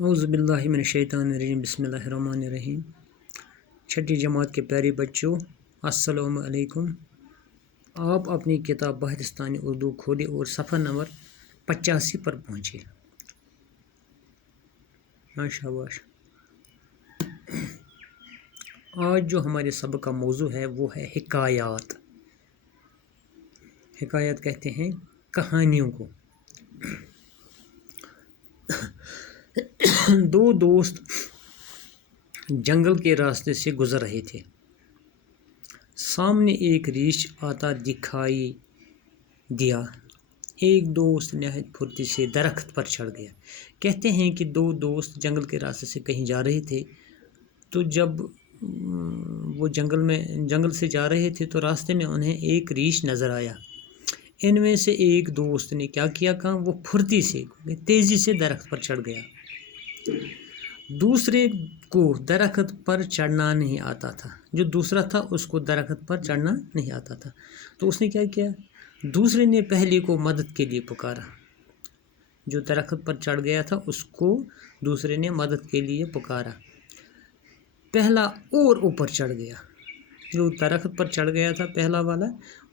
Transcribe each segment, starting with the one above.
اعوذ باللہ من الشیطان الرجیم بسم اللہ الرحمن الرحیم۔ چھٹی جماعت کے پیارے بچوں، السلام علیکم۔ آپ اپنی کتاب بہرستانی اردو کھولے اور صفحہ نمبر 85 پر پہنچے۔ شاباش۔ آج جو ہمارے سبق کا موضوع ہے وہ ہے حکایات۔ حکایات کہتے ہیں کہانیوں کو۔ دو دوست جنگل کے راستے سے گزر رہے تھے۔ سامنے ایک ریچھ آتا دکھائی دیا۔ ایک دوست نہایت پھرتی سے درخت پر چڑھ گیا۔ کہتے ہیں کہ دو دوست جنگل کے راستے سے کہیں جا رہے تھے، تو جب وہ جنگل سے جا رہے تھے تو راستے میں انہیں ایک ریچھ نظر آیا۔ ان میں سے ایک دوست نے کیا کیا کام، وہ پھرتی سے تیزی سے درخت پر چڑھ گیا۔ دوسرے کو درخت پر چڑھنا نہیں آتا تھا۔ جو دوسرا تھا اس کو درخت پر چڑھنا نہیں آتا تھا، تو اس نے کیا کیا، دوسرے نے پہلے کو مدد کے لیے پکارا۔ جو درخت پر چڑھ گیا تھا اس کو دوسرے نے مدد کے لیے پکارا۔ پہلا اور اوپر چڑھ گیا۔ جو درخت پر چڑھ گیا تھا پہلا والا،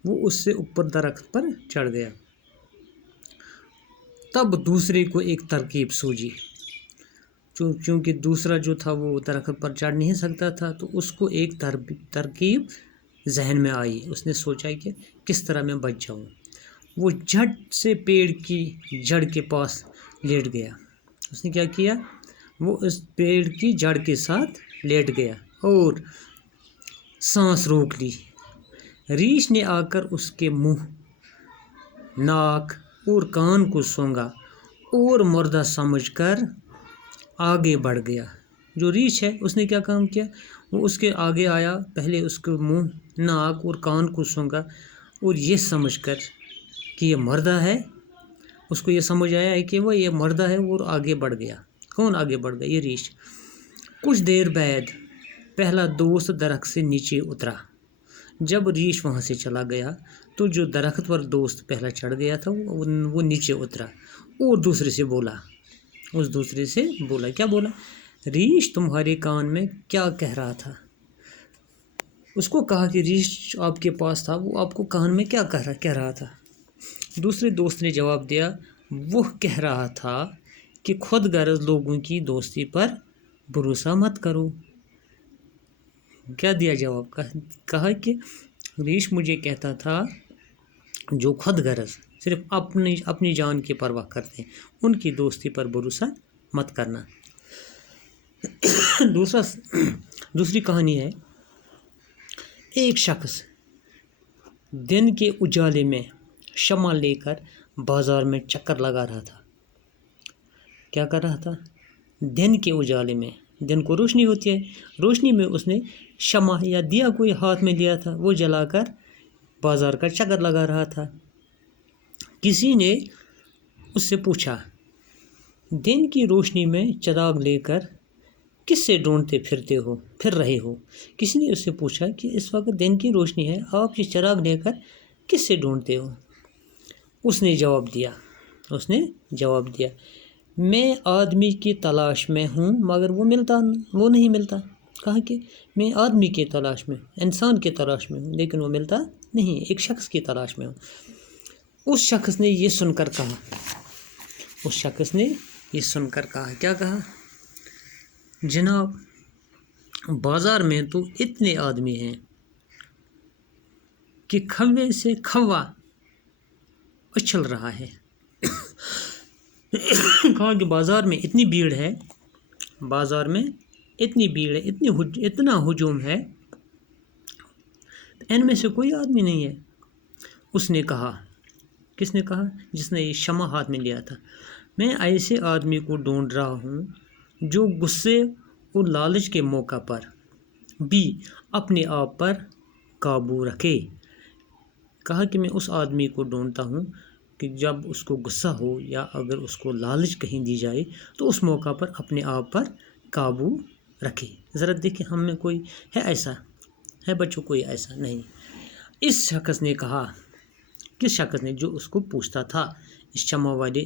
وہ اس سے اوپر درخت پر چڑھ گیا۔ تب دوسرے کو ایک ترکیب سوجی۔ چونکہ دوسرا جو تھا وہ درخت پر چڑھ نہیں سکتا تھا، تو اس کو ایک ترکیب ذہن میں آئی۔ اس نے سوچا کہ کس طرح میں بچ جاؤں۔ وہ جھٹ سے پیڑ کی جڑ کے پاس لیٹ گیا۔ اس نے کیا کیا، وہ اس پیڑ کی جڑ کے ساتھ لیٹ گیا اور سانس روک لی۔ ریچھ نے آ کر اس کے منہ، ناک اور کان کو سونگھا اور مردہ سمجھ کر آگے بڑھ گیا۔ جو ریچھ ہے اس نے کیا کام کیا، وہ اس کے آگے آیا، پہلے اس کے منہ، ناک اور کان کو سونگھا اور یہ سمجھ کر کہ یہ مردہ ہے، اس کو یہ سمجھ آیا ہے کہ وہ یہ مردہ ہے، وہ آگے بڑھ گیا۔ کون آگے بڑھ گیا؟ یہ ریچھ۔ کچھ دیر بعد پہلا دوست درخت سے نیچے اترا۔ جب ریچھ وہاں سے چلا گیا تو جو درخت پر دوست پہلا چڑھ گیا تھا وہ نیچے اترا اور دوسرے سے بولا۔ کیا بولا؟ ریچھ تمہارے کان میں کیا کہہ رہا تھا؟ اس کو کہا کہ ریچھ آپ کے پاس تھا، وہ آپ کو کان میں کیا کہہ رہا تھا؟ دوسرے دوست نے جواب دیا، وہ کہہ رہا تھا کہ خود غرض لوگوں کی دوستی پر بھروسہ مت کرو۔ کیا دیا جواب؟ کہا کہ ریچھ مجھے کہتا تھا جو خود غرض صرف اپنی جان کی پرواہ کرتے ہیں، ان کی دوستی پر بھروسہ مت کرنا۔ دوسری کہانی ہے، ایک شخص دن کے اجالے میں شمع لے کر بازار میں چکر لگا رہا تھا۔ کیا کر رہا تھا؟ دن کے اجالے میں، دن کو روشنی ہوتی ہے، روشنی میں اس نے شمع یا دیا کوئی ہاتھ میں لیا تھا، وہ جلا کر بازار کا چکر لگا رہا تھا۔ کسی نے اس سے پوچھا، دن کی روشنی میں چراغ لے کر کس سے ڈھونڈتے پھر رہے ہو؟ کسی نے اس سے پوچھا کہ اس وقت دن کی روشنی ہے، آپ یہ چراغ لے کر کس سے ڈھونڈتے ہو؟ اس نے جواب دیا، میں آدمی کی تلاش میں ہوں مگر وہ نہیں ملتا۔ کہا کہ میں آدمی کی تلاش میں، انسان کی تلاش میں ہوں لیکن وہ ملتا نہیں، ایک شخص کی تلاش میں ہوں۔ اس شخص نے یہ سن کر کہا، کیا کہا؟ جناب، بازار میں تو اتنے آدمی ہیں کہ کھوے سے کھوا اچھل رہا ہے۔ کہا کہ بازار میں اتنی بھیڑ ہے، اتنا ہجوم ہے، ان میں سے کوئی آدمی نہیں ہے۔ اس نے کہا، کس نے کہا؟ جس نے یہ شمع ہاتھ میں لیا تھا، میں ایسے آدمی کو ڈھونڈ رہا ہوں جو غصے اور لالچ کے موقع پر بھی اپنے آپ پر قابو رکھے۔ کہا کہ میں اس آدمی کو ڈھونڈتا ہوں کہ جب اس کو غصہ ہو یا اگر اس کو لالچ کہیں دی جائے تو اس موقع پر اپنے آپ پر قابو رکھے۔ ذرا دیکھیں ہم میں کوئی ہے ایسا؟ ہے بچوں کوئی ایسا نہیں؟ اس شخص نے کہا، کس شخص نے؟ جو اس کو پوچھتا تھا، اس شمع والے